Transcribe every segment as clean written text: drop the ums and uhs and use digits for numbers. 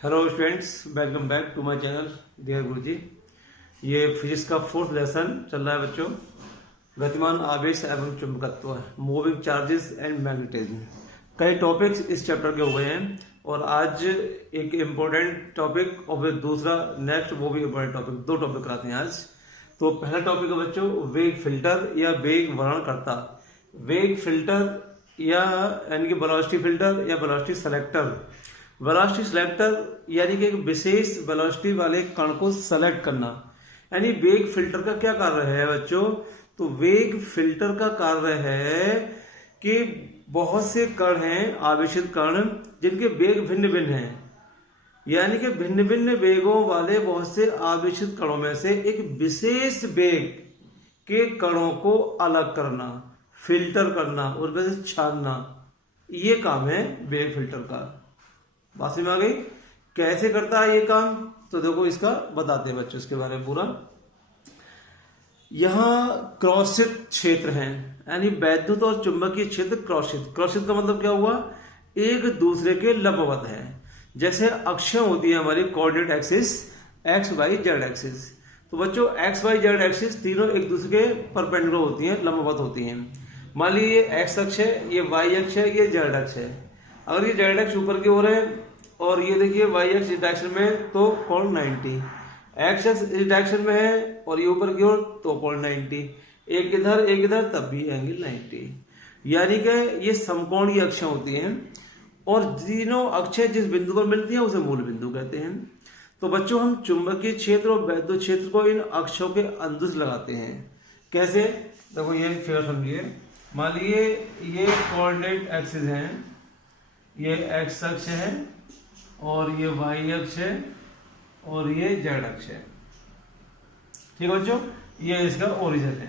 Hello students, welcome back to my channel dear Guruji. ये physics का fourth lesson चल रहा है बच्चों। गतिमान आवेश एवं चुंबकत्व, मूविंग चार्जेस एंड मैग्नेटिज्म। कई टॉपिक्स इस चैप्टर के हो गए हैं और आज एक इम्पोर्टेंट टॉपिक और फिर दूसरा नेक्स्ट वो भी इम्पोर्टेंट टॉपिक, दो टॉपिक कराते हैं आज। तो पहला टॉपिक है बच्चों वेग फिल्टर या वेग वर्णनकर्ता। वेग फिल्टर या यानी कि वेलोसिटी फिल्टर या वेलोसिटी सेलेक्टर। वेलोसिटी सेलेक्टर यानी कि एक विशेष वेलोसिटी वाले कण को सेलेक्ट करना। यानी वेग फिल्टर का क्या कार्य है बच्चों? तो वेग फिल्टर का कार्य है कि बहुत से कण हैं, आवेशित कण, जिनके वेग भिन्न भिन्न हैं। यानी कि भिन्न भिन्न वेगों वाले बहुत से आवेशित कणों में से एक विशेष वेग के कणों को अलग करना, फिल्टर करना और वैसे छानना, ये काम है वेग फिल्टर का। बात समझ में आ गई? कैसे करता है ये काम? तो देखो इसका बताते हैं बच्चों इसके बारे में पूरा। यहाँ क्रॉसित क्षेत्र हैं, यानी वैद्युत और चुंबकीय क्षेत्र क्रॉसित। क्रॉसित का मतलब क्या हुआ? एक दूसरे के लंबवत है। जैसे अक्षें होती है हमारी coordinate axis, X Y Z axis. तो बच्चों एक्स वाई जेड एक्सिस तीनों एक दूसरे के परपेंडिकुलर होती हैं, लंबवत होती हैं। मान लीजिए ये एक्स अक्ष है, ये वाई अक्ष है, ये जेड अक्ष है। अगर ये जेड अक्ष ऊपर की ओर है और ये देखिए वाई एक्स इस डायरेक्शन में, तो कोण 90। एक्स एक्स इस डायरेक्शन में है और ये ऊपर की ओर, तो कोण 90। एक इधर तब भी एंगल 90। यानी कि ये समकोणीय अक्षें होती हैं और तीनों अक्षें जिस बिंदु पर मिलती हैं उसे मूल बिंदु कहते हैं। तो बच्चों हम चुंबकीय क्षेत्र और वैद्युत क्षेत्र को इन अक्षों के अंदर लगाते हैं। कैसे? देखो ये फिगर समझिए। मान लीजिए ये कोऑर्डिनेट एक्सिस हैं, ये एक्स अक्ष है और ये वाई अक्ष है और ये जेड अक्ष है। ठीक है बच्चों, ये इसका ओरिजिन है।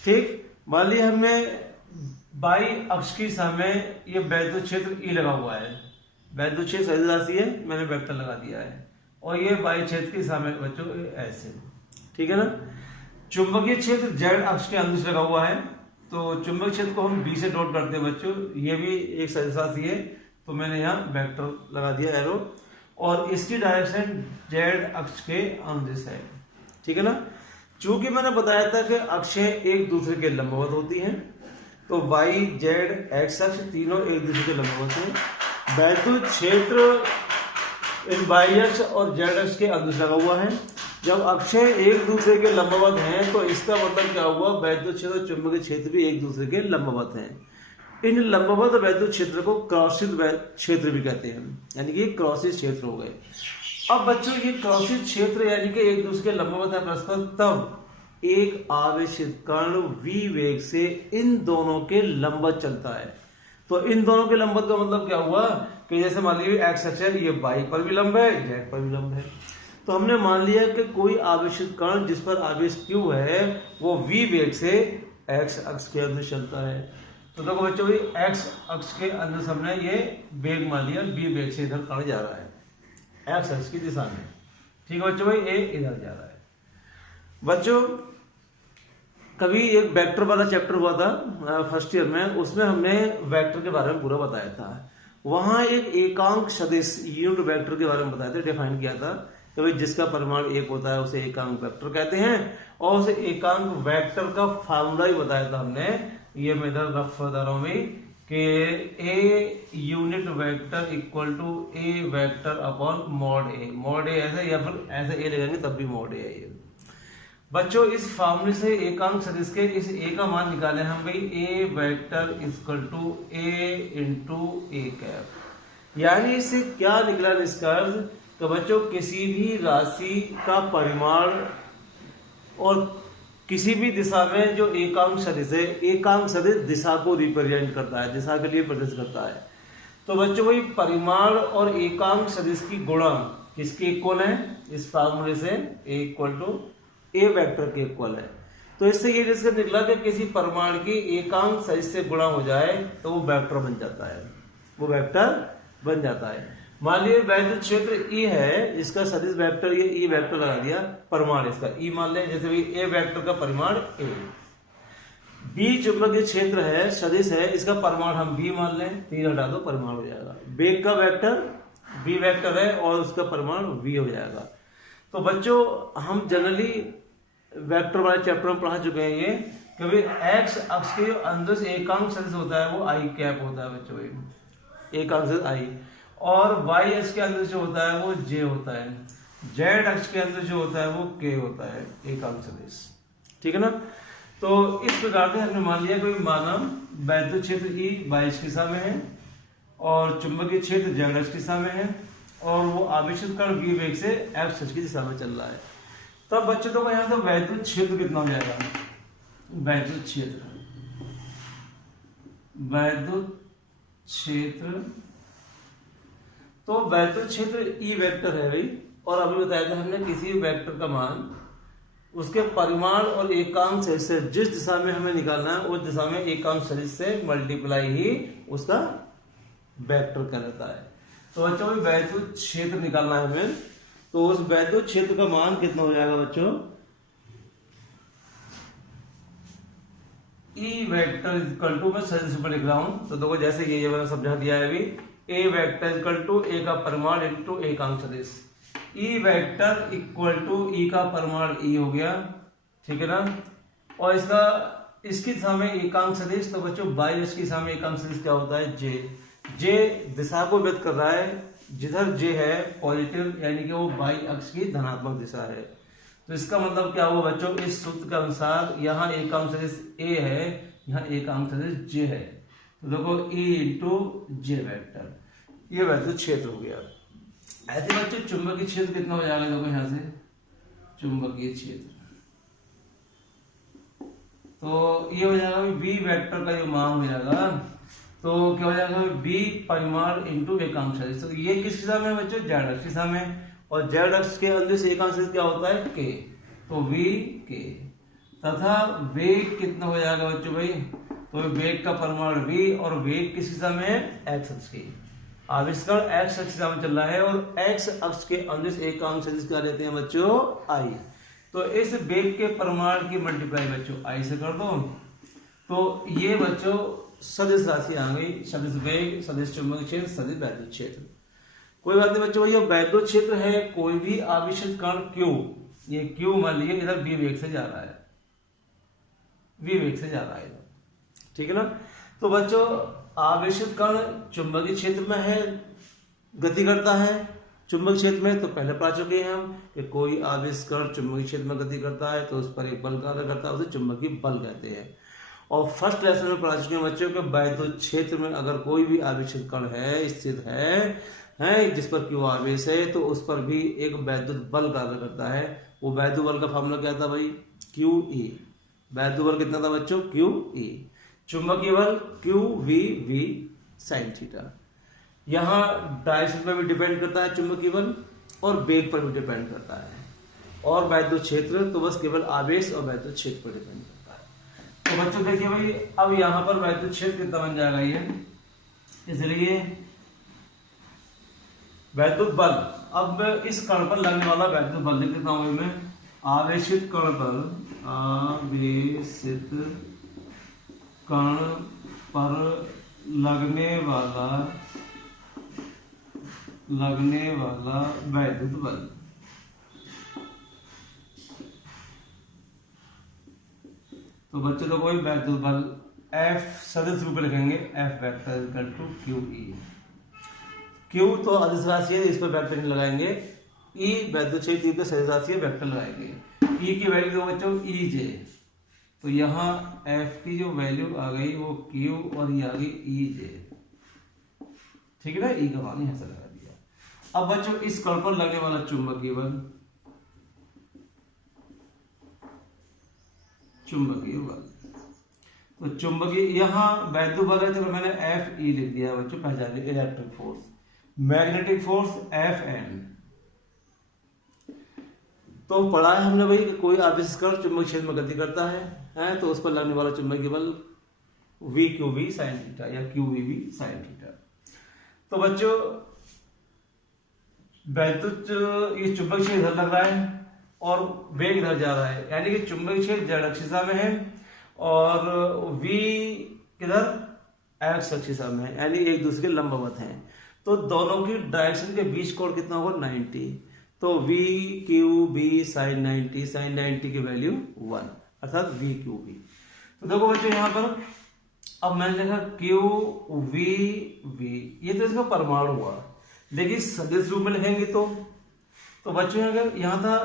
ठीक, मान लीजिए हमें बाई अक्ष की दिशा में ये वैद्युत क्षेत्र ई लगा हुआ है। वैद्युत क्षेत्र सदिश राशि है, मैंने वेक्टर लगा दिया है। और ये बाई क्षेत्र की दिशा में बच्चों ऐसे, ठीक है ना। चुंबकीय क्षेत्र जेड अक्ष के अंदर लगा हुआ है, तो चुंबकीय क्षेत्र को हम बी से डॉट करते हैं बच्चों। ये भी एक सदिश राशि है, तो मैंने यहाँ वेक्टर लगा दिया एरो, और इसकी डायरेक्शन जेड अक्ष के अनुदिश है। ठीक है ना। चूंकि मैंने बताया था कि अक्षें एक दूसरे के लंबवत होती हैं, तो वाई जेड एक्स अक्ष तीनों एक दूसरे के लंबवत हैं। वैद्युत क्षेत्र इन वाई अक्ष और जेड अक्ष के अनुदिश लगा हुआ है। जब अक्षें एक दूसरे के लंबवत हैं तो इसका मतलब क्या हुआ? वैद्युत क्षेत्र और चुंबकीय क्षेत्र भी एक दूसरे के लंबवत हैं। इन लंबवत वैद्युत क्षेत्र को क्रॉसित क्षेत्र भी कहते हैं, यानी कि क्रॉसित क्षेत्र हो गए। अब बच्चों ये क्रॉसित क्षेत्र यानी कि एक दूसरे के लंबवत है परस्पर, तब एक आवेशित कण v वेग से इन दोनों के लंबवत चलता है। तो इन दोनों के लंबवत का मतलब क्या हुआ कि जैसे मान लीजिए एक्स अक्ष है, ये वाई पर भी लंब है, जेड पर भी लंब है। तो हमने मान लिया कि कोई आवेशित कण जिस पर आवेश q है वो v वेग से x अक्ष के अंदर चलता है। तो देखो बच्चों ये x अक्ष के अंदर हमने ये वेग मान लिया, v वेग से इधर कण जा रहा है x अक्ष की दिशा में। ठीक है बच्चों, भाई a इधर जा रहा है। बच्चों कभी एक वेक्टर वाला चैप्टर हुआ था फर्स्ट ईयर में, उसमें हमने वेक्टर के बारे में पूरा बताया था। वहां एक एकांक सदिश यूनिट वेक्टर के बारे में बताया था, डिफाइन किया था कि भाई जिसका परिमाण एक होता है उसे एकांक वेक्टर कहते हैं। और उसे एकांक वेक्टर का फार्मूला ही बताया था हमने, ये मैं इधर रफ बता रहा हूं भाई, कि A unit vector equal to A vector upon mod A. Mod A ऐसे या फिर ऐसे ए लगाएंगे तब भी मॉड ए है ये। बच्चों इस फार्मूले से एकांक सदिश के इस ए का मान निकाले हम भाई, A vector equal to A into A cap. यानी इससे क्या निकला निष्कर्ष? तो बच्चों किसी भी राशि का परिमाण और किसी भी दिशा में जो एकांक सदिश है, एकांक सदिश दिशा को रिप्रेजेंट करता है, दिशा के लिए प्रदर्शित करता है। तो बच्चों वही परिमाण और एकांक सदिश की गुणा किसके इक्वल है? इस फार्मूले से ए इक्वल टू ए वेक्टर के इक्वल है। तो इससे ये जिसका निकला कि किसी परिमाण की एकांक सदिश से गुणा हो जाए तो वो वेक्टर बन जाता है, वो वेक्टर बन जाता है। मान लीजिए वैद्युत क्षेत्र ई है, इसका सदिश वेक्टर ये ई वेक्टर लगा दिया, परिमाण इसका ई मान लें, जैसे भी ए वेक्टर का परिमाण ए। बी चुंबकीय क्षेत्र है, सदिश है, इसका परिमाण हम बी मान लें, 3 हटा दो परिमाण हो जाएगा। वेग का वेक्टर v वेक्टर है और उसका परिमाण v हो जाएगा। तो बच्चों हम जनरली वेक्टर वाले चैप्टर में पढ़ा चुके हैं ये कि भाई एक्स अक्ष के अंदर से एकांक सदिश होता है वो आई कैप होता है बच्चों, एकांक सदिश आई, और वाई अक्ष के अंदर जो होता है वो जे होता है, जेड अक्ष के अंदर जो होता है वो के होता है एकांक सदिश, ठीक है ना। तो इस प्रकार से हमने मान लिया कोई माना वैद्युत क्षेत्र ई वाई अक्ष की दिशा में है और चुंबकीय क्षेत्र जेड अक्ष की दिशा में है और वो आवेशित कण v वेग से एक्स अक्ष की दिशा में चल रहा है। तब बच्चों तो यहाँ से वैद्युत क्षेत्र कितना हो जाएगा, वैद्युत क्षेत्र तो वैद्युत क्षेत्र ई वेक्टर है भाई, और अभी बताया था हमने किसी वेक्टर का मान उसके परिमाण और एकांक सदिश से जिस दिशा में हमें निकालना है उस दिशा में एकांक सदिश से मल्टीप्लाई ही उसका वेक्टर कहलाता है। तो बच्चों वैद्युत क्षेत्र निकालना है हमें, तो उस वैद्युत क्षेत्र का मान कितना हो जाएगा बच्चों, ई वेक्टर इक्वल टू, मैं सदिश पर लिख रहा हूं तो देखो जैसे ये मैंने समझा दिया है अभी, ए वेक्टर इक्वल टू ए का परिमाण इंटू एकांक सदिश, ई वेक्टर इक्वल टू ई का परिमाण ई हो गया, ठीक है ना, और इसकी दिशा में एकांक सदिश, तो बच्चों वाई अक्ष की दिशा में एकांक सदिश क्या होता है जे दिशा को व्यक्त कर रहा है, जिधर जे है पॉजिटिव यानी कि वो वाई अक्ष की धनात्मक दिशा है। तो इसका मतलब क्या हुआ बच्चों, इस सूत्र के अनुसार यहाँ एकांक सदिश ए है, यहाँ एकांक सदिश जे है, तो देखो ई इंटू जे वेक्टर, ये वैद्युत क्षेत्र हो गया। ऐसे बच्चों चुंबकीय क्षेत्र कितना हो जाएगा, देखो यहाँ से चुंबकीय क्षेत्र, तो ये हो जाएगा v वेक्टर का जो मान हो जाएगा, तो क्या हो जाएगा v परिमाण इंटू एकांक सदिश, तो ये किस दिशा में बच्चों, जेड अक्ष दिशा में, और जेड अक्ष के अंदर से एकांक सदिश क्या होता है k, तो v k, तथा वेग कितना हो जाएगा बच्चों भाई, तो वेग का परिमाण v, और वेग किस दिशा में है, x अक्ष की, आविष्करण x अक्ष दिशा में चल रहा है और x अक्ष के अंदर से एकांक सदिश क्या लेते हैं बच्चों, i, तो इस वेग के परिमाण की मल्टीप्लाई बच्चों i से कर दो, तो ये बच्चों सदिश राशि आ गई, सदिश वेग, सदिश चुंबकीय क्षेत्र, सदिश वैद्युत क्षेत्र। कोई बात नहीं बच्चों, ये वैद्युत क्षेत्र है, कोई भी आवेशित कण Q, ये Q मान लीजिए इधर v वेग से जा रहा है, v वेग से जा रहा है इधर, ठीक है ना। तो बच्चों आवेशित कण चुंबकीय क्षेत्र में है, गति करता है चुंबकीय क्षेत्र में, तो पहले पढ़ा चुके हैं हम कि कोई आवेशित कण चुंबकीय क्षेत्र में गति करता है तो उस पर एक बल कार्य करता है, उसे चुंबकीय बल कहते हैं। और फर्स्ट लेसन में पढ़ा चुके हैं बच्चों के वैद्युत क्षेत्र में अगर कोई भी आवेशित कण है, स्थित है जिस पर Q आवेश है, तो उस पर भी एक वैद्युत बल कार्य करता है। वो वैद्युत बल का फॉर्मूला क्या था भाई, QE, वैद्युत बल कितना था बच्चों, QE, चुंबकीय बल QV sin थीटा। यहाँ डायरेक्शन पर भी डिपेंड करता है चुंबकीय बल, और वेग पर भी डिपेंड करता है, और वैद्युत क्षेत्र तो बस केवल आवेश और वैद्युत क्षेत्र पर डिपेंड करता है। तो बच्चों देखिए भाई, अब यहाँ पर वैद्युत क्षेत्र कितना बन जाएगा ये, इसलिए वैद्युत बल, अब इस कण पर लगने वाला वैद्युत बल लिख देता हूं मैं, आवेशित कण पर, आवेशित कण पर लगने वाला वैद्युत बल, तो बच्चों तो कोई वैद्युत बल F सदिश रूप में लिखेंगे, F vector equal to QE, Q तो अदिश राशि है, इस पर वेक्टर नहीं लगाएंगे, E वैद्युत क्षेत्र पे सदिश राशि है, वेक्टर लगाएंगे, E की वैल्यू बच्चों EJ, तो यहाँ F की जो वैल्यू आ गई वो Q और ये आ गई EJ, ठीक है ना, E का मान यहाँ से लगा दिया। अब बच्चों इस कण पर लगने वाला चुंबकीय बल, तो चुंबकीय यहाँ वैद्युत बल है, तो मैंने FE लिख दिया बच्चों, पहचान लिया, electric force, magnetic force FN। तो पढ़ा है हमने भाई कि कोई आवेशित कण चुंबकीय क्षेत्र में गति करता है तो उस पर लगने वाला चुंबकीय बल VQV sin थीटा या QVV sin थीटा। तो बच्चों वैद्युत ये चुंबकीय क्षेत्र इधर लग रहा है और वेग इधर जा रहा है, यानी कि चुंबकीय क्षेत्र जेड अक्ष दिशा में है और V किधर, एक्स अक्ष दिशा में है, यानी एक दूसरे के लंबवत हैं। तो दोनों की डायरेक्शन के बीच कोण कितना होगा 90, तो वी क्यू बी साइन 90 की वैल्यू 1 अर्थात वी क्यू बी। तो देखो बच्चों यहाँ पर अब मैंने लिखा क्यू वी वी, ये तो इसका परमाणु हुआ, लेकिन सदिश रूप में लिखेंगे तो बच्चों यहाँ था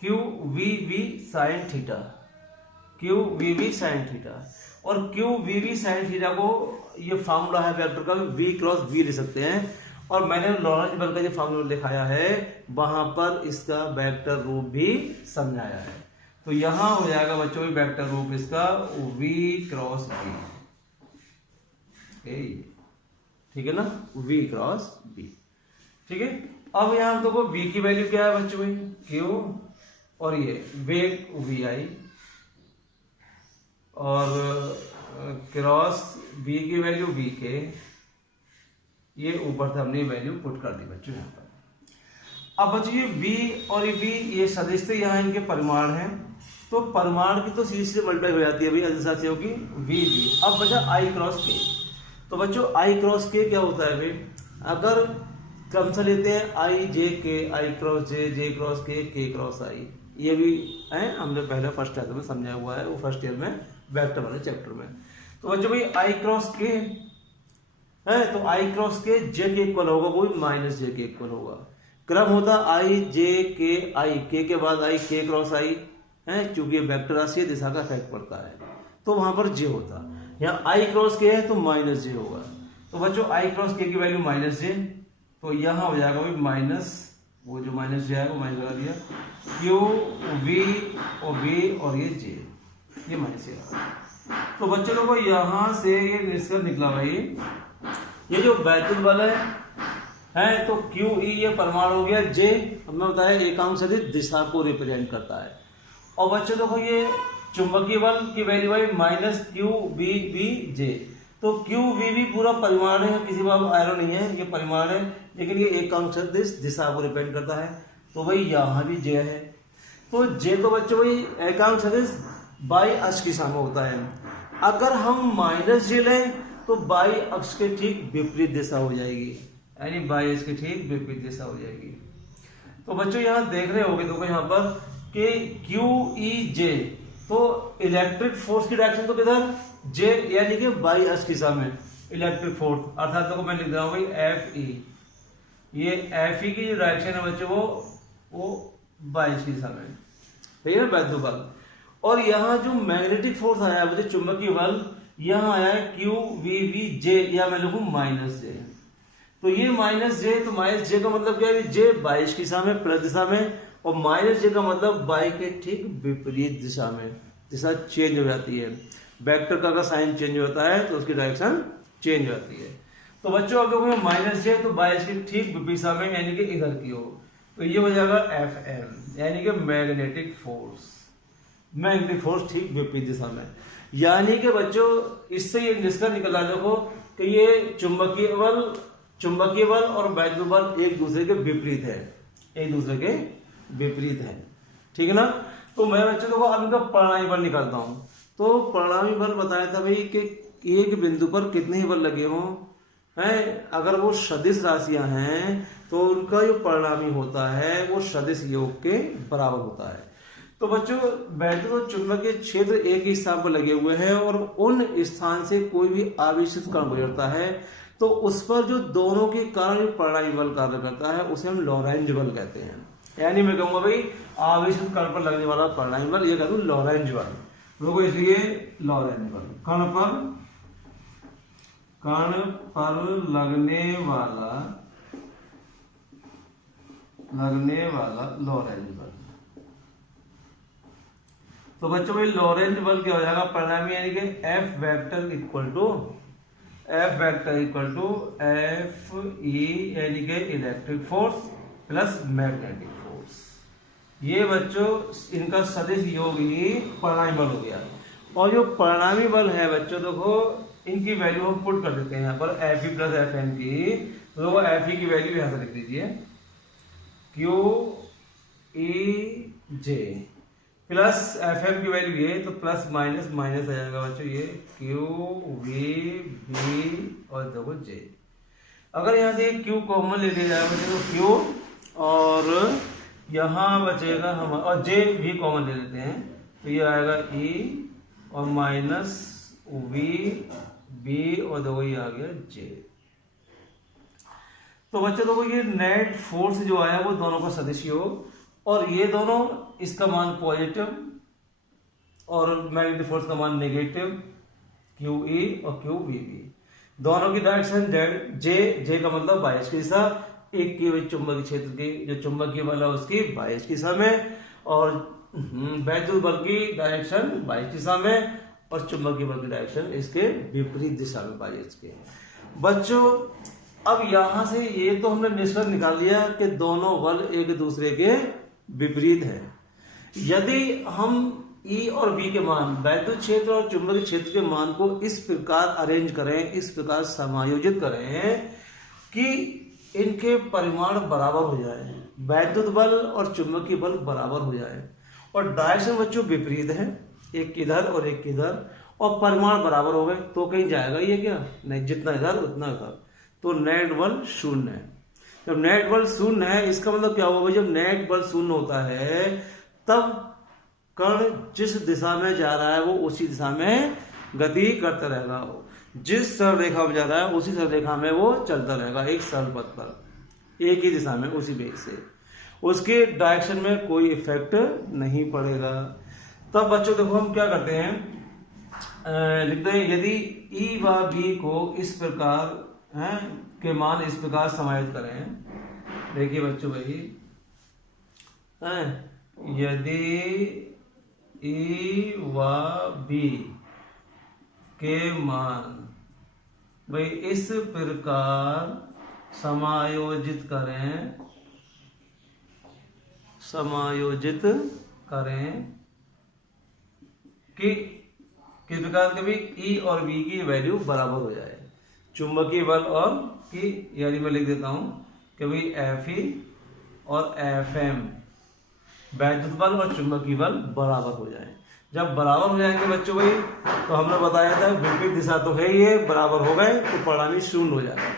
Q V V sine theta, Q V V sine theta, और Q V V sine theta को ये फार्मूला है वेक्टर का v क्रॉस v लिख सकते हैं, और मैंने लॉरेंज बल का जो फार्मूला दिखाया है वहां पर इसका वेक्टर रूप भी समझाया है। तो यहां हो जाएगा बच्चों वेक्टर रूप इसका v क्रॉस v, ठीक है ना, v क्रॉस v, ठीक है। अब यहां देखो v की वैल्यू क्या है बच्चों, q और ये वेग vi और क्रॉस v की वैल्यू v के, ये ऊपर से हमने वैल्यू पुट कर दी बच्चों यहाँ पर। अब बच्चों ये v और ये v ये सदिश थे, यहाँ इनके परिमाण हैं, तो परिमाण की तो सीधे से मल्टीप्लाई हो जाती है भाई अधिशासियों की v v। अब बचा i क्रॉस k, तो बच्चों i क्रॉस k क्या होता है भाई, अगर क्रम से लेते हैं i j k, i cross j cross k cross i, ये भी है हमने पहले फर्स्ट ईयर में समझा हुआ है, वो फर्स्ट ईयर में वेक्टर वाले चैप्टर में। तो बच्चों भाई i क्रॉस k है, तो i क्रॉस k j के इक्वल होगा, वो माइनस j के इक्वल होगा। क्रम होता i j k i, k के बाद i k क्रॉस i है, चूंकि ये वेक्टर राशि है दिशा का इफेक्ट पड़ता है, तो वहां पर j होता, यहाँ i क्रॉस k है तो माइनस j होगा। तो बच्चों i क्रॉस k की वैल्यू माइनस j, तो यहाँ हो जाएगा भाई माइनस, वो जो माइनस j है वो माइनस लगा दिया, q v और ये j, ये माइनस j। तो बच्चों लोगों को यहाँ से ये निष्कर्ष निकला भाई, ये जो वैद्युत बल है तो क्यू ई ये परमाणु हो गया, जे हमने बताया एकांक सदिश दिशा को रिप्रेजेंट करता है। और बच्चों देखो ये चुंबकीय बल की वैल्यू है minus Q B B J, तो क्यू वी भी पूरा परिमाण है, किसी बार एरो नहीं है, ये परिमाण है, लेकिन ये एकांक सदिश दिशा को रिप्रेजेंट करता है, तो भाई यहाँ भी जे है। तो जे तो बच्चों भाई एकांक सदिश बाई अक्ष की दिशा में होता है, अगर हम माइनस जे लें तो बाई अक्ष के ठीक विपरीत दिशा हो जाएगी, यानी बाई अक्ष के ठीक विपरीत दिशा हो जाएगी। तो बच्चों यहाँ देख रहे होगे देखो यहाँ पर कि क्यू ई जे, तो इलेक्ट्रिक फोर्स की डायरेक्शन तो किधर जे, यानी कि बाई अक्ष की दिशा में इलेक्ट्रिक फोर्स, अर्थात देखो मैं लिख रहा हूँ भाई एफ ई, ये एफ ई की जो डायरेक्शन है बच्चों वो बाई अक्ष की दिशा में, भैया वैद्युत बल। और यहाँ जो मैग्नेटिक फोर्स आया है चुंबकीय बल, यहाँ आया है क्यू वी वी जे, या मैं लिखूं माइनस जे, तो ये माइनस जे, तो माइनस जे का मतलब क्या है, जे बाई की दिशा में प्लस दिशा में, और माइनस जे का मतलब बाई के ठीक विपरीत दिशा में, दिशा चेंज हो जाती है, वेक्टर का अगर साइन चेंज होता है तो उसकी डायरेक्शन चेंज हो जाती है। तो बच्चों अगर माइनस जे तो बाई के ठीक विपरीत दिशा में, यानी कि इधर की हो, तो ये हो जाएगा एफ एम, यानी कि मैग्नेटिक फोर्स, मैग्नेटिक फोर्स ठीक विपरीत दिशा में। यानी कि बच्चों इससे ये निष्कर्ष निकला देखो कि ये चुंबकीय बल और वैद्युत बल एक दूसरे के विपरीत है, एक दूसरे के विपरीत है, ठीक है ना। तो मैं बच्चों देखो अब इनका परिणामी बल निकालता हूं। तो परिणामी बल बताया था भाई कि एक बिंदु पर कितने ही बल लगे हों, है अगर वो सदिश राशियां हैं तो उनका जो परिणामी होता है वो सदिश योग के बराबर होता है। तो बच्चों वैद्युत और चुंबकीय क्षेत्र एक ही स्थान पर लगे हुए हैं और उन स्थान से कोई भी आवेशित कण गुजरता है तो उस पर जो दोनों के कारण परिणामी बल कार्य करता है उसे हम लॉरेंज बल कहते हैं। यानी मैं कहूंगा भाई आवेशित कण पर लगने वाला परिणामी बल ये कहूँ लॉरेंज बल, लोगों इसलिए लॉरेंज बल कण पर लगने वाला लॉरेंज बल। तो बच्चों भाई लॉरेंज बल क्या हो जाएगा परिणामी, यानी कि F vector equal to F E, यानी कि electric force plus magnetic force. ये बच्चों इनका सदिश योग ही परिणामी बल हो गया। और जो परिणामी बल है बच्चों देखो इनकी वैल्यू हम पुट कर देते हैं यहाँ पर F E plus F N की, तो देखो एफ ई की वैल्यू यहाँ से लिख दीजिए क्यू ई जे प्लस एफ एम की वैल्यू ये, तो प्लस माइनस माइनस आ जाएगा बच्चों ये क्यू वी बी और देखो जे। अगर यहाँ से Q कॉमन ले लिया जाएगा तो Q और यहाँ बचेगा हम, और J भी कॉमन ले लेते हैं तो ये आएगा E और माइनस V B और देखो ये आ गया J। तो बच्चों देखो ये नेट फोर्स जो आया वो दोनों का सदिश योग, और ये दोनों इसका मान पॉजिटिव और मैग्नेटिक फोर्स का मान नेगेटिव QE और QVB, दोनों की डायरेक्शन जे का मतलब बायस की दिशा, एक की चुंबकीय क्षेत्र की जो चुंबकीय बल है उसकी बायस की दिशा में, और वैद्युत बल की डायरेक्शन बायस दिशा में, और चुंबकीय बल की डायरेक्शन इसके विपरीत दिशा में बायस के। बच्चों अब यहां से ये तो हमने निष्कर्ष निकाल लिया कि दोनों बल एक दूसरे के विपरीत हैं। यदि हम E और B के मान, वैद्युत क्षेत्र और चुंबकीय क्षेत्र के मान को इस प्रकार अरेंज करें, इस प्रकार समायोजित करें कि इनके परिमाण बराबर हो जाए, वैद्युत बल और चुंबकीय बल बराबर हो जाए, और डायरेक्शन बच्चों विपरीत है, एक किधर और एक किधर, और परिमाण बराबर हो गए, तो कहीं जाएगा ये क्या नहीं, जितना इधर उतना इधर, तो नेट बल शून्य है। जब नेट बल शून्य है इसका मतलब क्या होगा, जब नेट बल शून्य होता है तब कण जिस दिशा में जा रहा है वो उसी दिशा में गति करता रहेगा, जिस सरल रेखा में जा रहा है उसी सरल रेखा में वो चलता रहेगा, एक सरल पथ पर एक ही दिशा में उसी वेग से, उसके डायरेक्शन में कोई इफेक्ट नहीं पड़ेगा। तब बच्चों देखो हम क्या करते हैं, लिखते हैं यदि E व B को इस प्रकार के मान इस प्रकार समायोजित करें, देखिए बच्चों भाई, यदि E व B के मान भाई इस प्रकार समायोजित करें कि किस प्रकार के भी E और B की वैल्यू बराबर हो जाए, चुंबकीय बल और की, यानी मैं लिख देता हूं कि भाई Fe और Fm वैद्युत बल और चुंबकीय बल बराबर हो जाए। जब बराबर हो जाएंगे बच्चों भाई तो हमने बताया था विपरीत दिशा तो है ही है, बराबर हो गए तो परिणामी शून्य हो जाएगा,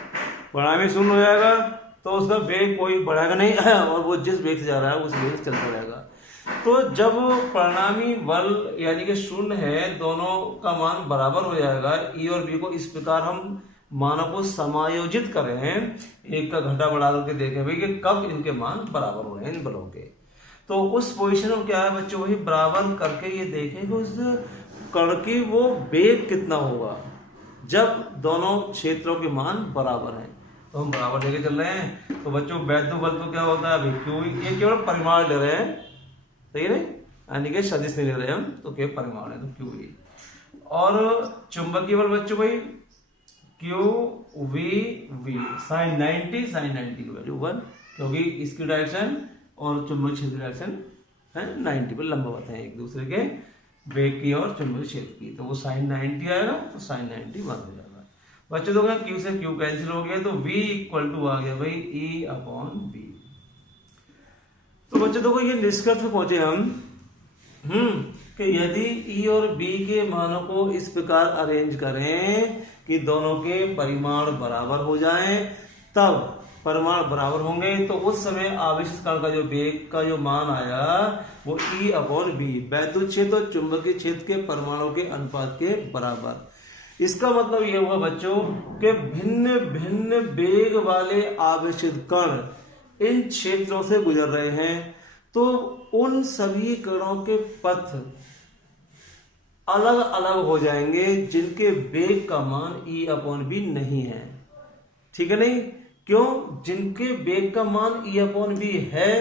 परिणामी शून्य हो जाएगा तो उसका वेग कोई बढ़ेगा नहीं और वो जिस वेग से जा रहा है उस वेग से चलता रहेगा। तो जब परिणामी बल यानी कि शून्य है, दोनों का मान बराबर हो जाएगा, E और B को इस प्रकार हम मानों को समायोजित करें, एक का घटा बढ़ा करके देखें भाई कि कब इनके मान बराबर हो रहे हैं इन बलों के, तो उस पोजीशन में क्या है बच्चों, वही बराबर करके ये देखें कि उस कण की वो वेग कितना होगा जब दोनों क्षेत्रों के मान बराबर हैं। तो हम बराबर लेके चल रहे हैं, तो बच्चों वैद्युत बल तो क्या होता है अभी क्यों, ये केवल परिमाण ले रहे हैं, सही नहीं, यानी कि सदिश नहीं ले रहे हम, तो केवल परिमाण है तो क्यू ही, और चुंबकीय बल बच्चों भाई क्यू वी वी साइन 90 की वैल्यू 1, क्योंकि इसकी डायरेक्शन और चुंबकीय क्षेत्र डायरेक्शन है 90 पर लंबवत है एक दूसरे के, वेग की और चुंबकीय क्षेत्र की, तो वो साइन 90 आएगा तो साइन 90 बन हो जाएगा। बच्चों देखो क्यू से क्यू कैंसिल हो गया, तो v इक्वल टू आ गया भाई E अपॉन बी। तो बच्चों देखो ये निष्कर्ष पे पहुंचे हम कि यदि E और B के मानों को इस प्रकार अरेंज करें कि दोनों के परिमाण बराबर हो जाएं, तब परिमाण बराबर होंगे तो उस समय आवेशित कण का जो वेग का जो मान आया वो E अपॉन बी, वैद्युत क्षेत्र और चुंबकीय क्षेत्र के परमाणु के अनुपात के बराबर। इसका मतलब यह हुआ बच्चों कि भिन्न भिन्न वेग वाले आवेशित कण इन क्षेत्रों से गुजर रहे हैं, तो उन सभी कणों के पथ अलग अलग हो जाएंगे जिनके वेग का मान E अपॉन बी नहीं है, ठीक है नहीं, क्यों, जिनके वेग का मान E अपॉन बी है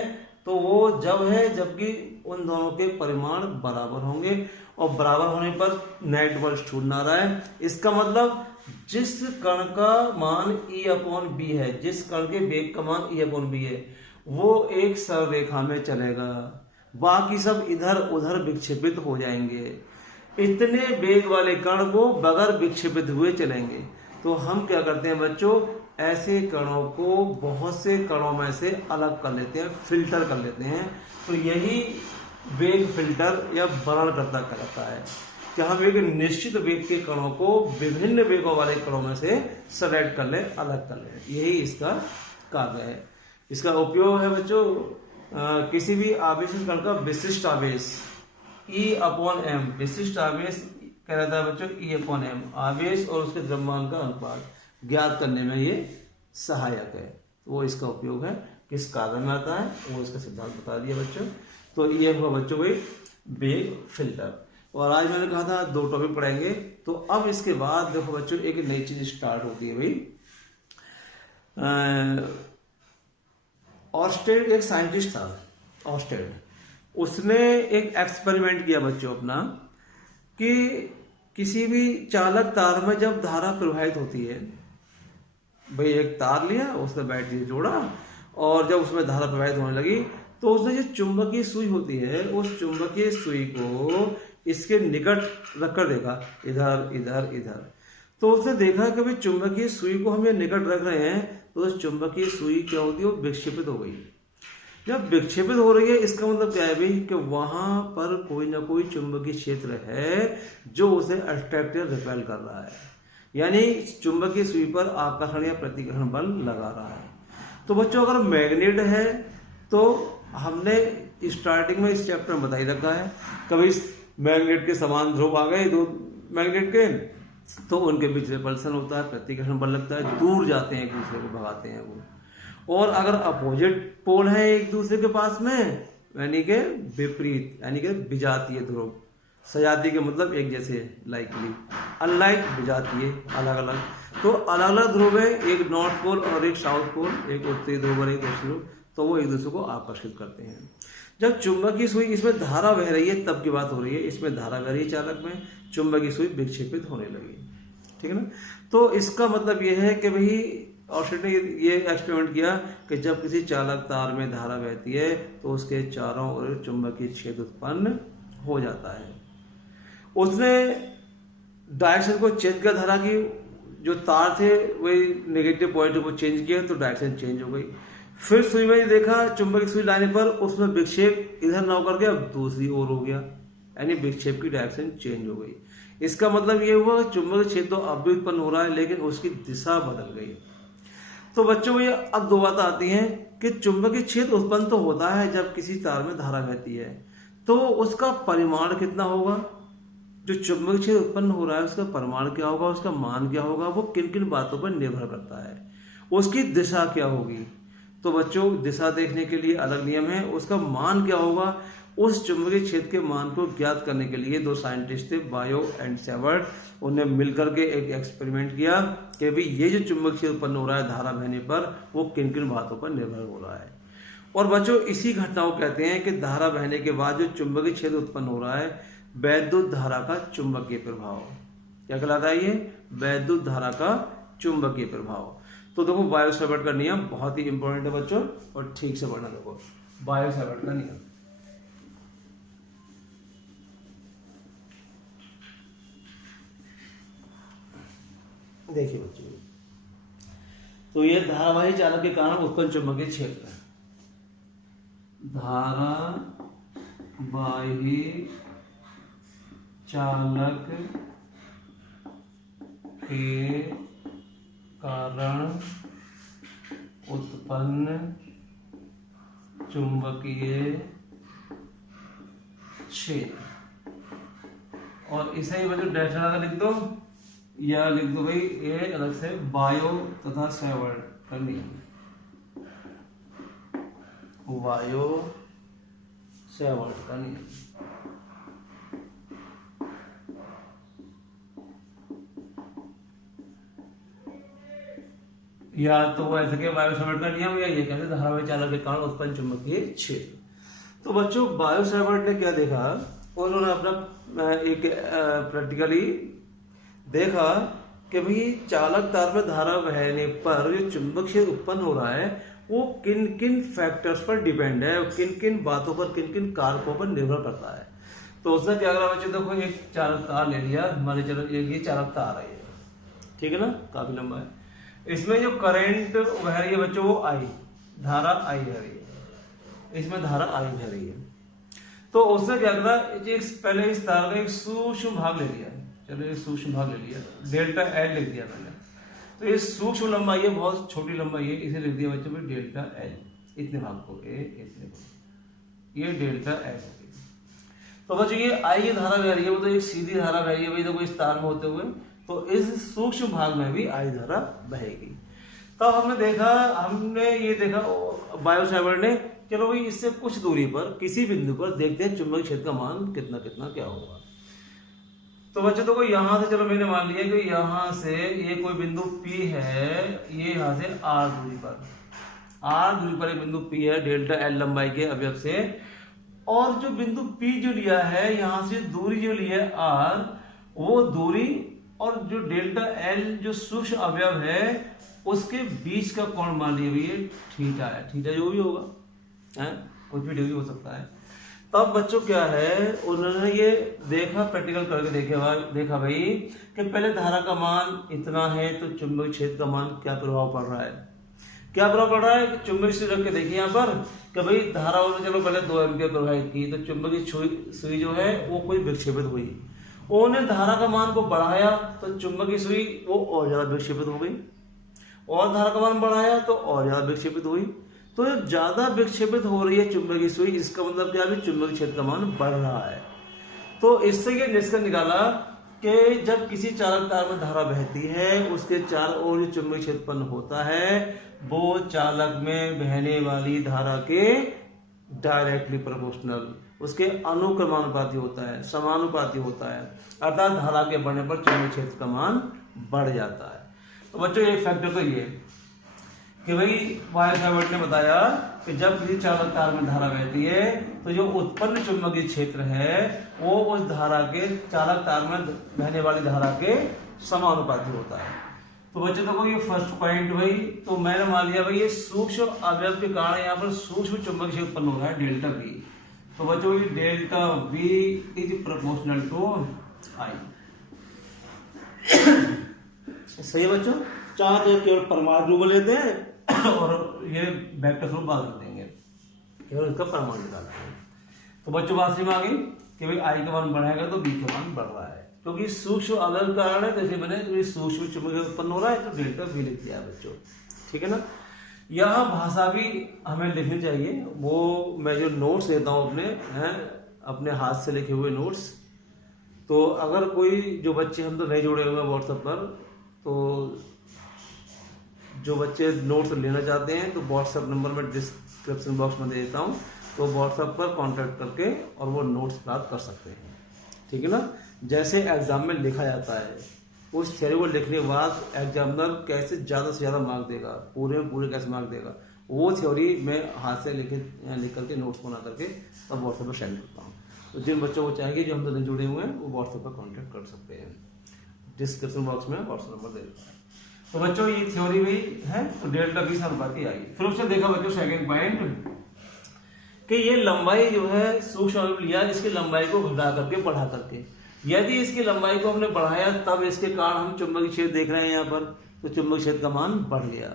तो वो जब है जबकि उन दोनों के परिमाण बराबर होंगे, और बराबर होने पर नेट बल शून्य आ रहा है। इसका मतलब जिस कण का मान E अपॉन बी है, जिस कण के वेग का मान E अपॉन बी है, वो एक सरल रेखा में चलेगा, बाकी सब इधर उधर विक्षेपित हो जाएंगे, इतने वेग वाले कण को बगैर विक्षेपित हुए चलेंगे। तो हम क्या करते हैं बच्चों, ऐसे कणों को बहुत से कणों में से अलग कर लेते हैं, फिल्टर कर लेते हैं, तो यही वेग फिल्टर या वर्णनकर्ता कहलाता है। कि हम एक निश्चित वेग के कणों को विभिन्न वेगों वाले कणों में से सेलेक्ट कर लें, अलग कर लें। यही इसका कार्य है। इसका उपयोग है बच्चों किसी भी आवेशित कण का विशिष्ट आवेश E/m, विशिष्ट आवेश क्या रहता है बच्चों E/m, आवेश और उसके द्रव्यमान का अनुपात ज्ञात करने में ये सहायक है। वो इसका उपयोग है, किस कार्य में आता है वो इसका सिद्धांत बता दिया बच्चों। तो ये हुआ बच्चों भाई वेग फिल्टर। और आज मैंने कहा था 2 टॉपिक पढ़ाएंगे। तो अब इसके बाद देखो बच्चों एक नई चीज स्टार्ट होती है भाई। ऑर्स्टेड एक साइंटिस्ट था, ऑर्स्टेड, उसने एक एक्सपेरिमेंट किया बच्चों अपना कि किसी भी चालक तार में जब धारा प्रवाहित होती है, भाई एक तार लिया, उसने बैटरी जोड़ा और जब उसमें धारा प्रवाहित होने लगी तो उसने जो चुंबकीय सुई होती है उस चुंबकीय सुई को इसके निकट रखकर देखा, इधर इधर इधर। तो उसने देखा कि भाई चुंबकीय सुई को हम ये निकट रख रहे हैं तो उस चुंबकीय सुई क्या होती है, वो विक्षेपित हो गई। जब विक्षेपित हो रही है इसका मतलब क्या है भाई कि वहां पर कोई ना कोई चुंबकीय क्षेत्र है जो उसे अट्रैक्ट या रिपेल कर रहा है, यानी चुंबकीय सुई पर आकर्षण या प्रतिकर्षण बल लगा रहा है। तो बच्चों अगर मैग्नेट है तो हमने स्टार्टिंग में इस चैप्टर में बता ही रखा है, कभी मैग्नेट के समान ध्रुव आ गए 2 मैग्नेट के तो उनके बीच रिपल्सन होता है, प्रतिकर्षण बल लगता है, दूर जाते हैं, एक दूसरे को भगाते हैं वो। और अगर अपोजिट पोल है एक दूसरे के पास में, यानी कि विपरीत, यानी कि विजातीय ध्रुव, सजातीय के मतलब एक जैसे, लाइकली, अनलाइक विजातीय अलग अलग। तो अलग अलग ध्रुव है, एक नॉर्थ पोल और एक साउथ पोल, एक उत्तरी ध्रुव और एक दक्षिणी ध्रुव, तो वो एक दूसरे को आकर्षित करते हैं। जब चुंबकीय सुई इसमें धारा बह रही है तब की बात हो रही है, इसमें धारा बह रही है चालक में, चुंबकीय सुई विक्षेपित होने लगी, ठीक है ना। तो इसका मतलब यह है कि भाई ऑर्स्टेड ने ये एक्सपेरिमेंट किया कि जब किसी चालक तार में धारा बहती है तो उसके चारों ओर चुंबकीय क्षेत्र उत्पन्न हो जाता है। उसने डायरेक्शन को चेंज किया, धारा की जो तार थे वही नेगेटिव पॉइंट को चेंज किया तो डायरेक्शन चेंज हो गई। फिर सुई में देखा चुंबकीय सुई लाने पर उसमें विक्षेप इधर ना होकर के अब दूसरी ओर हो गया, यानी विक्षेप की डायरेक्शन चेंज हो गई। इसका मतलब ये हुआ कि चुंबकीय क्षेत्र तो अब भी उत्पन्न हो रहा है लेकिन उसकी दिशा बदल गई। तो बच्चों ये अब 2 बातें आती हैं कि चुंबकीय क्षेत्र उत्पन्न तो होता है जब किसी तार में धारा बहती है, तो उसका परिमाण कितना होगा, जो चुंबकीय क्षेत्र उत्पन्न हो रहा है उसका परिमाण क्या होगा, उसका मान क्या होगा, वो किन किन बातों पर निर्भर करता है। उसकी दिशा क्या होगी, तो बच्चों दिशा देखने के लिए अलग नियम है। उसका मान क्या होगा, उस चुंबकीय क्षेत्र के मान को ज्ञात करने के लिए 2 साइंटिस्ट थे, बायो एंड सेवर्ट, उन्हें मिलकर के एक एक्सपेरिमेंट किया कि भाई ये जो चुंबकीय क्षेत्र उत्पन्न हो रहा है धारा बहने पर वो किन किन बातों पर निर्भर हो रहा है। और बच्चों इसी घटना को कहते हैं कि धारा बहने के बाद जो चुंबकीय क्षेत्र उत्पन्न हो रहा है वैद्युत धारा का चुंबकीय प्रभाव। क्या कहलाता है ये, वैद्युत धारा का चुंबकीय प्रभाव। तो देखो बायो सेवर्ट का नियम बहुत ही इंपॉर्टेंट है बच्चों, और ठीक से पढ़ना। देखो बायो सेवर्ट का नियम, देखिए बच्चों, तो ये धारावाही चालक के कारण उत्पन्न चुंबकीय क्षेत्र, धारावाही चालक के कारण उत्पन्न चुंबकीय क्षेत्र। और इसे ही बच्चों डैश लगा लिख दो या लिख दो भाई ये अलग से बायो तथा सेवर्ट का नियम, बायो सेवर्ट का नियम। या तो वो ऐसे के बायो सेवर्ट का नियम या ये कहते धारावाही चालक के कारण उत्पन्न चुंबकीय क्षेत्र। तो बच्चों बायो सेवर्ट ने क्या देखा, उन्होंने अपना एक प्रैक्टिकली देखा कि भाई चालक तार में धारा बहने पर जो चुंबकीय क्षेत्र उत्पन्न हो रहा है वो किन किन फैक्टर्स पर डिपेंड है, किन किन बातों पर, किन किन कारकों पर निर्भर करता है। तो उसने क्या करा बच्चों, देखो एक चालक तार ले लिया, मान चलो एक ये चालक तार है, ठीक है ना, काफी लंबा है। इसमें जो करंट बह रही है बच्चों वो आई, धारा आई बह रही है, इसमें धारा आई बह रही है। तो उसने क्या करा, पहले इस तार का एक सूक्ष्म भाग ले लिया, चलो एक सूक्ष्म भाग ले लिया, डेल्टा एल लिख दिया मैंने। तो ये सूक्ष्म लंबाई है, बहुत छोटी लंबाई है, इसे लिख दिया बच्चों में डेल्टा एल, इतने भाग को इतने को, ये डेल्टा एल हो गई। तो बच्चों ये आई ये धारा बह रही है, वो तो एक सीधी धारा बह रही है भाई, देखो इस तार में होते हुए, तो इस सूक्ष्म भाग में भी आई धारा बहेगी। तब हमने ये देखा बायो साइबर ने, चलो भाई इससे कुछ दूरी पर किसी बिंदु पर देखते हैं चुंबकीय क्षेत्र का मान कितना कितना क्या होगा। तो बच्चों देखो यहां से, चलो मैंने मान लिया कि यहां से ये कोई बिंदु P है, ये यहां से R दूरी पर एक बिंदु P है डेल्टा L लंबाई के अवयव से, और जो बिंदु P जो लिया है यहां से दूरी जो ली है R, वो दूरी और जो डेल्टा L जो सूक्ष्म अवयव है उसके बीच का कोण मान लिया भैया थीटा है, थीटा जो भी होगा है, कुछ भी डिग्री हो सकता है। तब बच्चों क्या है, उन्होंने ये देखा, प्रैक्टिकल करके देखा भाई कि पहले धारा का मान इतना है तो चुंबकीय क्षेत्र का मान क्या प्रभाव पड़ रहा है, क्या प्रभाव पड़ रहा है कि चुंबकीय सुई रख के देखिए यहाँ पर कि भाई धारा उन्होंने चलो पहले 2 एम्पीयर प्रवाहित की, तो चुंबकीय सुई जो है वो कोई विक्षेपित हुई, उन्होंने धारा का मान को बढ़ाया तो चुंबकीय सुई वो और ज्यादा विक्षेपित हो गई, और धारा का मान बढ़ाया तो और ज्यादा विक्षेपित हुई। तो ज्यादा विक्षेपित हो रही है चुंबकीय सुई, इसका मतलब क्या है, चुंबकीय क्षेत्र का मान बढ़ रहा है। तो इससे ये निष्कर्ष निकाला कि जब किसी चालक तार में धारा बहती है उसके चारों ओर जो चुंबकीय क्षेत्र उत्पन्न होता है वो चालक में बहने वाली धारा के डायरेक्टली प्रोपोर्शनल, उसके अनुक्रमानुपाती होता है, समानुपाती होता है, अर्थात धारा के बढ़ने पर चुंबकीय क्षेत्र का मान बढ़ जाता है। तो बच्चों एक फैक्टर तो ये कि भाई बायो सावर्ट ने बताया कि जब किसी चालक तार में धारा बहती है तो जो उत्पन्न चुंबकीय क्षेत्र है वो उस धारा के चालक तार में बहने वाली धारा के समानुपाती होता है। तो बच्चों देखो ये फर्स्ट पॉइंट भाई, तो मैंने मान लिया भाई ये सूक्ष्म अवयव के कारण यहाँ पर सूक्ष्म चुंबकीय क्षेत्र उत्पन्न हो रहा है डेल्टा V। तो बच्चों ये delta V is proportional to I। सही है बच्चों, चाहे तो केवल परमाणु रूप लेते हैं और ये वेक्टर रूप बाद में देंगे, केवल इसका परमाणु निकालते हैं। तो बच्चों बात समझ में आ गई कि भाई I का मान बढ़ेगा तो B का मान बढ़ रहा है, क्योंकि सूक्ष्म अवयव कारण है, जैसे मैंने सूक्ष्म चुंबकीय उत्पन्न हो रहा है तो डेल्टा V लिख दिया है बच्चों, ठीक है ना। यह भाषा भी हमें लिखनी चाहिए, वो मैं जो नोट्स देता हूँ अपने हाथ से लिखे हुए नोट्स, तो अगर कोई जो बच्चे हम तो नहीं जुड़े हुए व्हाट्सएप पर, तो जो बच्चे नोट्स लेना चाहते हैं तो व्हाट्सएप नंबर में डिस्क्रिप्शन बॉक्स में दे देता हूँ, तो व्हाट्सएप पर कांटेक्ट करके और वो नोट्स प्राप्त कर सकते हैं, ठीक है ना। जैसे एग्जाम में लिखा जाता है उस थ्योरी को लिखने के बाद एग्जामिनर कैसे ज़्यादा से ज़्यादा मार्क देगा, पूरे में पूरे कैसे मार्क देगा, वो थ्योरी मैं हाथ से लिख करके नोट्स बना करके तब व्हाट्सएप पर सेंड करता हूँ। तो जिन बच्चों को चाहेंगे जो हम तो नहीं जुड़े हुए हैं वो व्हाट्सएप पर कॉन्टेक्ट कर सकते हैं, डिस्क्रिप्शन बॉक्स में व्हाट्सएप नंबर दे देता है। तो बच्चों ये थ्योरी भी है, तो डेल्टा V समानुपाती आई। फिर उससे देखा बच्चों सेकंड पॉइंट कि ये लंबाई जो है सूक्ष्म लिया, इसकी लंबाई को घटा करके बढ़ा करके, यदि इसकी लंबाई को हमने बढ़ाया तब इसके कारण हम चुंबकीय क्षेत्र देख रहे हैं यहाँ पर, तो चुंबकीय क्षेत्र का मान बढ़ गया।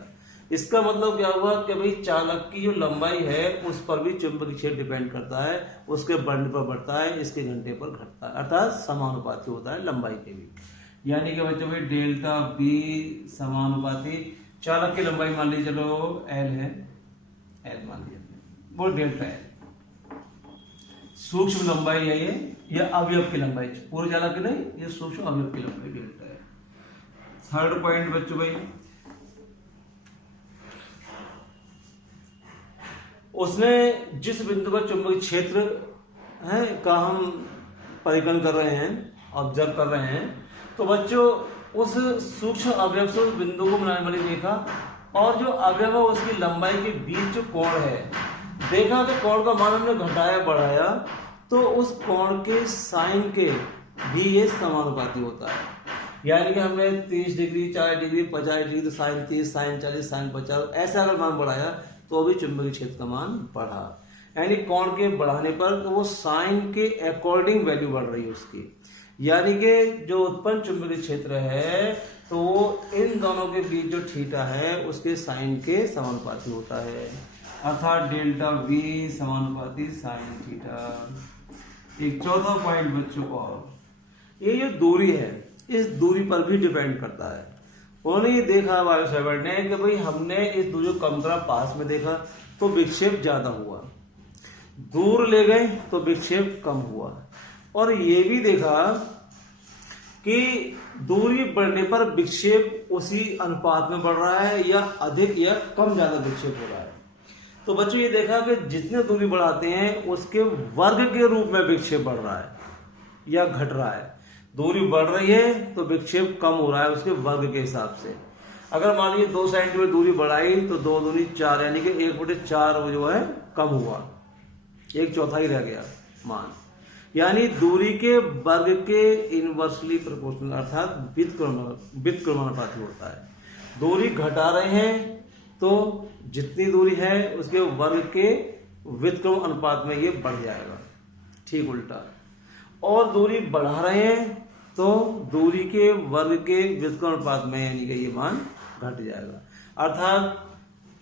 इसका मतलब क्या हुआ कि भाई चालक की जो लंबाई है उस पर भी चुंबकीय क्षेत्र डिपेंड करता है, उसके बढ़ने पर बढ़ता है, इसके घंटे पर घटता है, अर्थात समानुपाती होता है लंबाई के भी। यानी कि बच्चों भाई डेल्टा V समानुपाती, चालक की लंबाई मान लीजिए चलो L है, L मान लिया वो डेल्टा L सूक्ष्म लंबाई है, ये अवयव की लंबाई, पूरे चालक की नहीं, ये सूक्ष्म अवयव की लंबाई डेल्टा है। थर्ड पॉइंट बच्चों भाई, उसने जिस बिंदु पर चुंबकीय क्षेत्र है का हम परिकलन कर रहे हैं, ऑब्जर्व कर रहे हैं, तो बच्चों उस सूक्ष्म अवयव से उस बिंदु को बनाने वाली देखा, और जो अवयव है उसकी लंबाई के बीच जो कोण है देखा, तो कोण का मान हमने घटाया बढ़ाया तो उस कोण के साइन के भी ये समानुपाती होता है। यानी कि हमने 30 डिग्री 40 डिग्री 50 डिग्री तो साइन 30 साइन 40 साइन 50 ऐसा अगर मान बढ़ाया तो भी चुंबकीय क्षेत्र का मान बढ़ा। यानी कोण के बढ़ाने पर तो वो साइन के अकॉर्डिंग वैल्यू बढ़ रही है उसकी, यानी कि जो उत्पन्न चुंबकीय क्षेत्र है तो वो इन दोनों के बीच जो थीटा है उसके साइन के समानुपाती होता है, अर्थात डेल्टा V समानुपाती साइन थीटा। एक चौथा पॉइंट बच्चों और, ये जो दूरी है इस दूरी पर भी डिपेंड करता है। उन्होंने ये देखा बायो सावर्ट ने कि भाई हमने इस दूरी को कम करा, पास में देखा तो विक्षेप ज्यादा हुआ, दूर ले गए तो विक्षेप कम हुआ, और ये भी देखा कि दूरी बढ़ने पर विक्षेप उसी अनुपात में बढ़ रहा है या अधिक या कम ज्यादा विक्षेप हो रहा है। तो बच्चों ये देखा कि जितने दूरी बढ़ाते हैं उसके वर्ग के रूप में विक्षेप बढ़ रहा है या घट रहा है। दूरी बढ़ रही है तो विक्षेप कम हो रहा है उसके वर्ग के हिसाब से। अगर मान लीजिए 2 सेंटीमीटर दूरी बढ़ाई तो 2 दूनी 4, यानी कि 1/4 जो है कम हुआ, 1/4 रह गया मान, यानी दूरी के वर्ग के इनवर्सली प्रोपोर्शनल अर्थात व्युत्क्रमानुपाती होता है। दूरी घटा रहे हैं तो जितनी दूरी है उसके वर्ग के व्युत्क्रम अनुपात में ये बढ़ जाएगा, ठीक उल्टा। और दूरी बढ़ा रहे हैं तो दूरी के वर्ग के व्युत्क्रम अनुपात में यानी कि ये मान घट जाएगा। अर्थात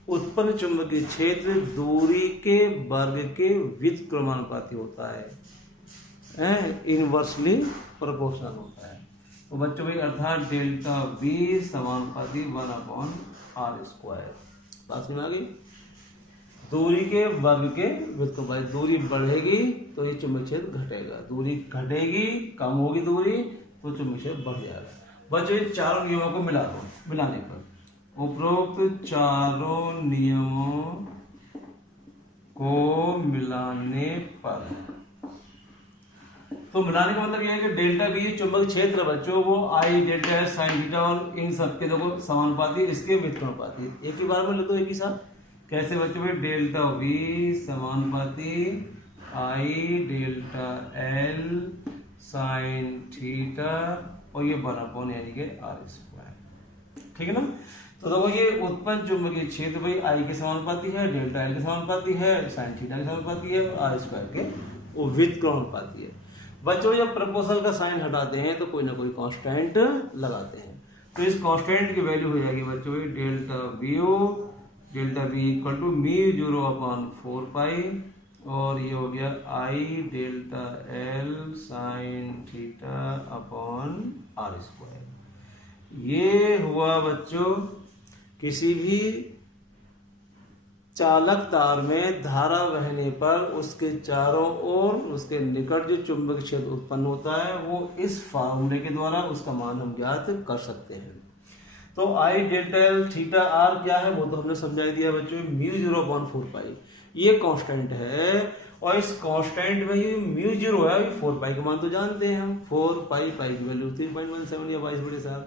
उत्पन्न चुंबकीय क्षेत्र दूरी के वर्ग के व्युत्क्रमानुपाती होता है, इनवर्सली प्रोपोर्शनल होता है। तो बच्चों भाई अर्थात डेल्टा V समानुपाती 1/r²। बात समझ आ गई? दूरी के वर्ग के व्युत्क्रमानुपाती, दूरी बढ़ेगी तो ये चुंबकीय क्षेत्र घटेगा, दूरी घटेगी कम होगी दूरी तो चुंबकीय क्षेत्र बढ़ जाएगा। बच्चों ये चारों नियमों को मिला दो, मिलाने पर उपरोक्त चारों नियमों को मिलाने पर, तो मिलाने का मतलब यह है कि डेल्टा V चुंबकीय क्षेत्र बच्चों वो I delta S sign theta और इन सबके देखो समानुपाती, इसके व्युत्क्रमानुपाती। एक ही बार में ले दो एक ही साथ। कैसे बच्चों में डेल्टा V समानुपाती I delta L sign theta और ये 1/, यानी कि r², ठीक है ना। तो देखो ये उत्पन्न चुंबकीय क्षेत्र भाई I के समानुपाती है, डेल्टा L के समानुपाती है, साइन थीटा के समानुपाती है, r² के वो व्युत्क्रमानुपाती है। बच्चों जब प्रपोर्शनल का साइन हटाते हैं तो कोई ना कोई कांस्टेंट लगाते हैं, तो इस कांस्टेंट की वैल्यू हो जाएगी बच्चों डेल्टा V इक्वल टू μ0/4π और ये हो गया I delta L sine theta r²। ये हुआ बच्चों किसी भी चालक तार में धारा बहने पर उसके चारों ओर उसके निकट जो चुंबकीय क्षेत्र उत्पन्न होता है वो इस फार्मूले के द्वारा उसका मान हम ज्ञात कर सकते हैं। तो I delta L theta r क्या है वो तो हमने समझा दिया बच्चों, μ0/4π ये कांस्टेंट है, और इस कांस्टेंट में ये μ0 है, 4π का मान तो जानते हैं हम, 4π की वैल्यू 3.17 या 22/7।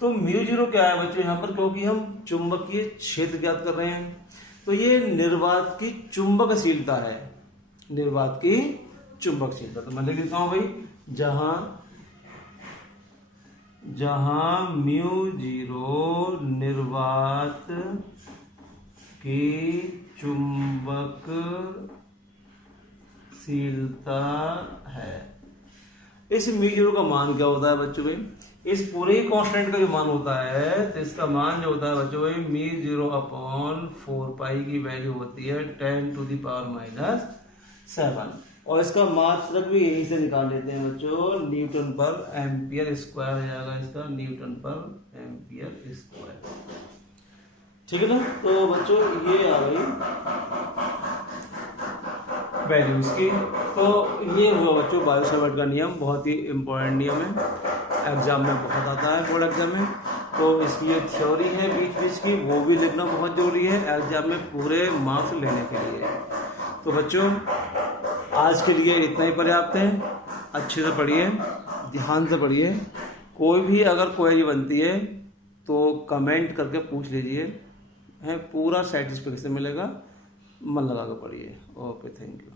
तो μ0 क्या है बच्चों यहाँ पर, क्योंकि हम चुंबकीय क्षेत्र ज्ञात कर रहे हैं, तो ये निर्वात की चुंबकशीलता है, निर्वात की चुंबकशीलता। तो मैं लिख देता हूं भाई जहां μ0 निर्वात की चुंबकशीलता है। इस μ0 का मान क्या होता है बच्चों भाई, इस पूरे ही कांस्टेंट का जो मान होता है तो इसका मान जो होता है बच्चों भाई μ0/4π की वैल्यू होती है 10⁻⁷ और इसका मात्रक भी यहीं से निकाल लेते हैं बच्चों, न्यूटन पर एम्पियर स्क्वायर हो जाएगा इसका, न्यूटन पर एम्पियर स्क्वायर, ठीक है ना। तो बच्चों ये आ गई वैल्यू इसकी। तो ये हुआ बच्चों बायो सावर्ट का नियम, बहुत ही इंपॉर्टेंट नियम है, एग्जाम में बहुत आता है, बोर्ड एग्जाम में। तो इसकी ये थ्योरी है बीच बीच की, वो भी लिखना बहुत जरूरी है एग्जाम में पूरे मार्क्स लेने के लिए। तो बच्चों आज के लिए इतना ही पर्याप्त है, अच्छे से पढ़िए, ध्यान से पढ़िए, कोई भी अगर क्वेरी बनती है तो कमेंट करके पूछ लीजिए, है पूरा सेटिस्फेक्शन मिलेगा, मन लगा कर पढ़िए। Okay, thank you.